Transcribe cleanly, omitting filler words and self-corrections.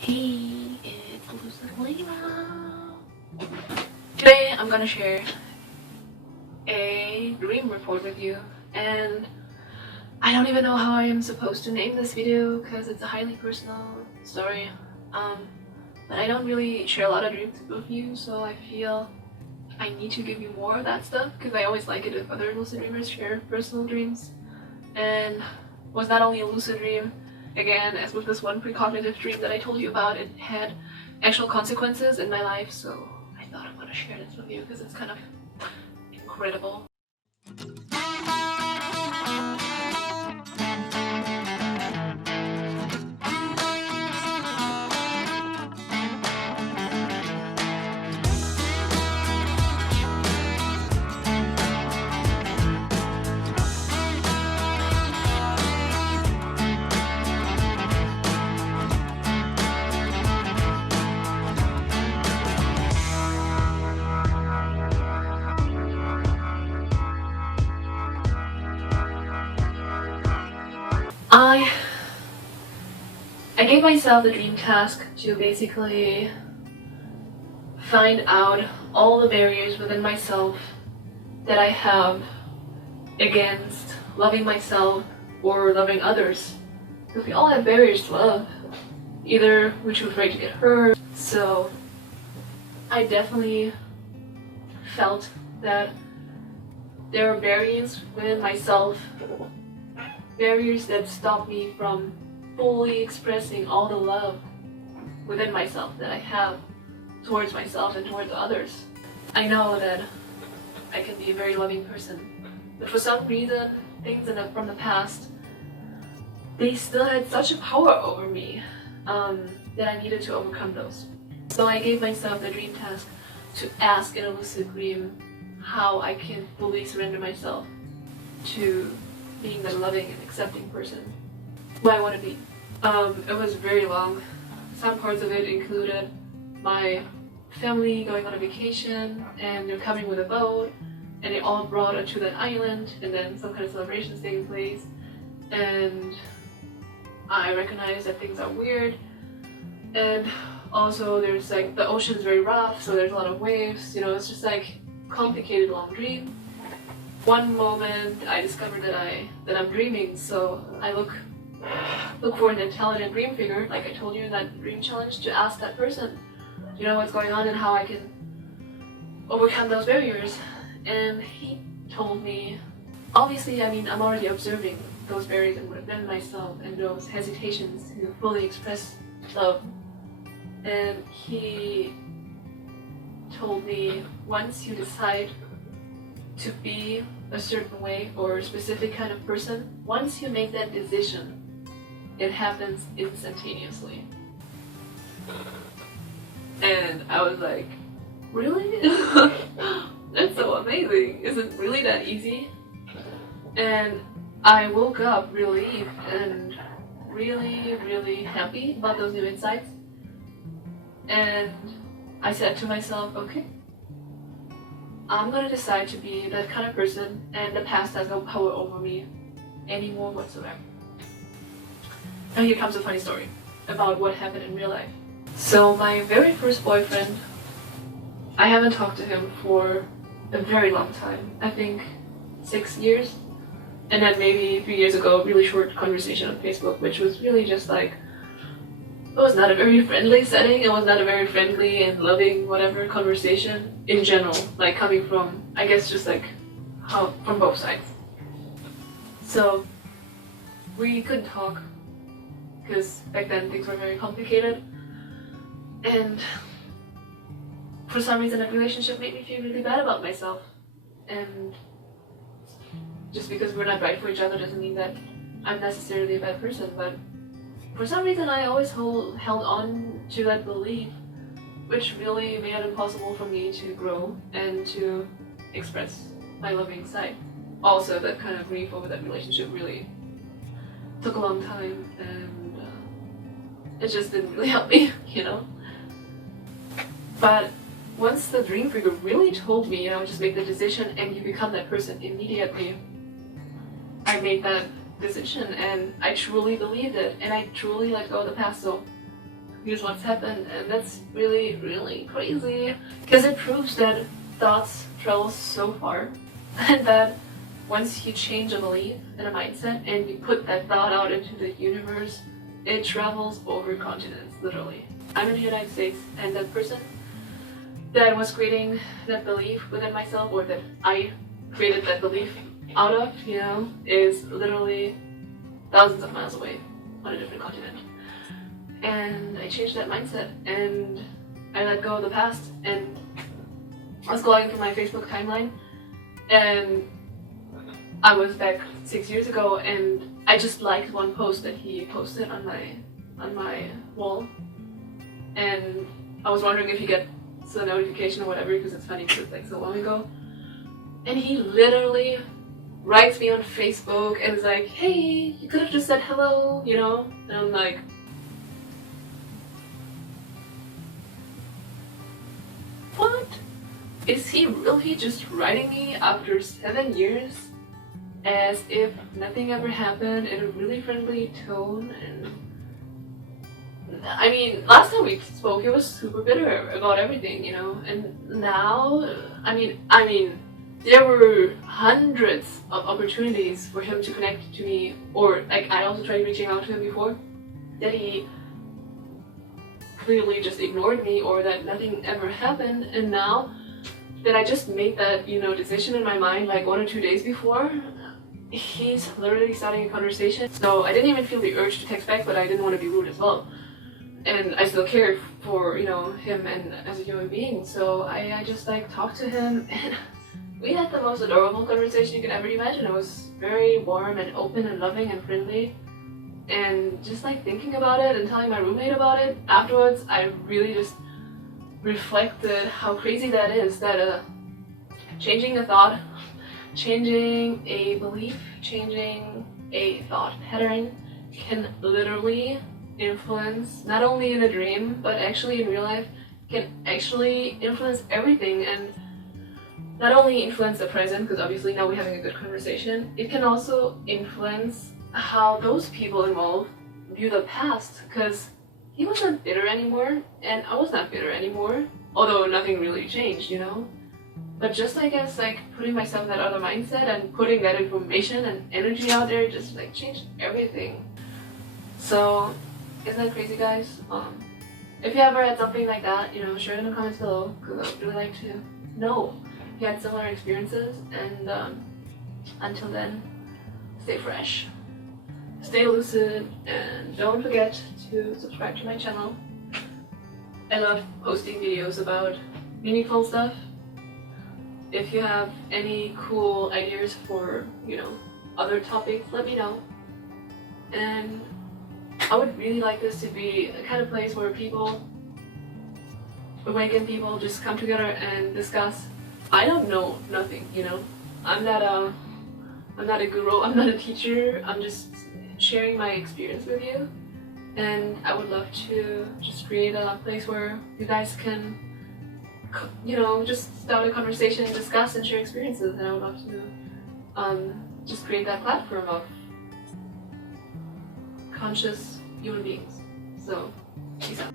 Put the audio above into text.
Hey, it's Lucid Lena. Today I'm gonna share a dream report with you, and I don't even know how I am supposed to name this video because it's a highly personal story. But I don't really share a lot of dreams with you, so I feel I need to give you more of that stuff because I always like it if other lucid dreamers share personal dreams. And it was not only a lucid dream. Again, as with this one precognitive dream that I told you about, it had actual consequences in my life, so I thought I'm gonna share this with you because it's kind of incredible. I gave myself the dream task to basically find out all the barriers within myself that I have against loving myself or loving others. Because we all have barriers to love. Either we're too afraid to get hurt. So I definitely felt that there are barriers within myself, barriers that stop me from fully expressing all the love within myself that I have towards myself and towards others. I know that I can be a very loving person, but for some reason, things from the past, they still had such a power over me that I needed to overcome those. So I gave myself the dream task to ask in a lucid dream how I can fully surrender myself to being the loving and accepting person who I want to be. It was very long. Some parts of it included my family going on a vacation and they're coming with a boat and they all brought her to that island and then some kind of celebrations taking place, and I recognize that things are weird, and also there's like the ocean's very rough, so there's a lot of waves, it's just like complicated long dream. One moment I discovered that I'm dreaming, so I look for an intelligent dream figure, like I told you in that dream challenge, to ask that person, what's going on and how I can overcome those barriers. And he told me, obviously, I'm already observing those barriers within myself and those hesitations to fully express love. And he told me, once you decide to be a certain way or a specific kind of person, once you make that decision, it happens instantaneously. And I was like, really? That's so amazing. Is it really that easy? And I woke up relieved and really, really happy about those new insights. And I said to myself, okay, I'm gonna decide to be that kind of person, and the past has no power over me anymore whatsoever. Now here comes a funny story about what happened in real life. So my very first boyfriend, I haven't talked to him for a very long time. I think 6 years. And then maybe a few years ago, a really short conversation on Facebook, which was really just like, it was not a very friendly setting, it was not a very friendly and loving whatever conversation in general, like coming from, I guess, just like from both sides. So we couldn't talk because back then things were very complicated, and for some reason that relationship made me feel really bad about myself. And just because we're not right for each other doesn't mean that I'm necessarily a bad person, but for some reason I always held on to that belief, which really made it impossible for me to grow and to express my loving side. Also, that kind of grief over that relationship really took a long time, and it just didn't really help me, But once the dream figure really told me, just make the decision and you become that person immediately, I made that decision and I truly believed it and I truly let go of the past. So here's what's happened. And that's really, really crazy, because it proves that thoughts travel so far, and that once you change a belief and a mindset and you put that thought out into the universe, it travels over continents, literally. I'm in the United States, and that person that was creating that belief within myself, or that I created that belief out of, is literally thousands of miles away on a different continent. And I changed that mindset, and I let go of the past, and I was going through my Facebook timeline, and I was back 6 years ago, and I just liked one post that he posted on my wall, and I was wondering if he gets a notification or whatever, because it's funny because it's like so long ago. And he literally writes me on Facebook and is like, hey, you could have just said hello, And I'm like, what? Is he really just writing me after 7 years as if nothing ever happened, in a really friendly tone? And I mean, last time we spoke, he was super bitter about everything, and now, I mean, there were hundreds of opportunities for him to connect to me, or like I also tried reaching out to him before, that he clearly just ignored me, or that nothing ever happened. And now that I just made that, decision in my mind like 1 or 2 days before, he's literally starting a conversation. So I didn't even feel the urge to text back, but I didn't want to be rude as well. And I still care for, him and as a human being. So I just like talked to him, and we had the most adorable conversation you could ever imagine. It was very warm and open and loving and friendly. And just like thinking about it and telling my roommate about it afterwards, I really just reflected how crazy that is, that changing a thought, changing a belief, changing a thought pattern can literally influence, not only in a dream, but actually in real life, can actually influence everything. And not only influence the present, because obviously now we're having a good conversation, it can also influence how those people involved view the past, because he wasn't bitter anymore, and I was not bitter anymore, although nothing really changed, But just, I guess, like putting myself in that other mindset and putting that information and energy out there just like changed everything. So, isn't that crazy, guys? If you ever had something like that, share it in the comments below, because I would really like to know if you had similar experiences. And until then, stay fresh, stay lucid, and don't forget to subscribe to my channel. I love posting videos about meaningful stuff. If you have any cool ideas for, other topics, let me know. And I would really like this to be a kind of place where people, awakened people, just come together and discuss. I don't know nothing, I'm not a guru, I'm not a teacher, I'm just sharing my experience with you. And I would love to just create a place where you guys can, just start a conversation, discuss, and share experiences. And I would love to just create that platform of conscious human beings. So, peace out.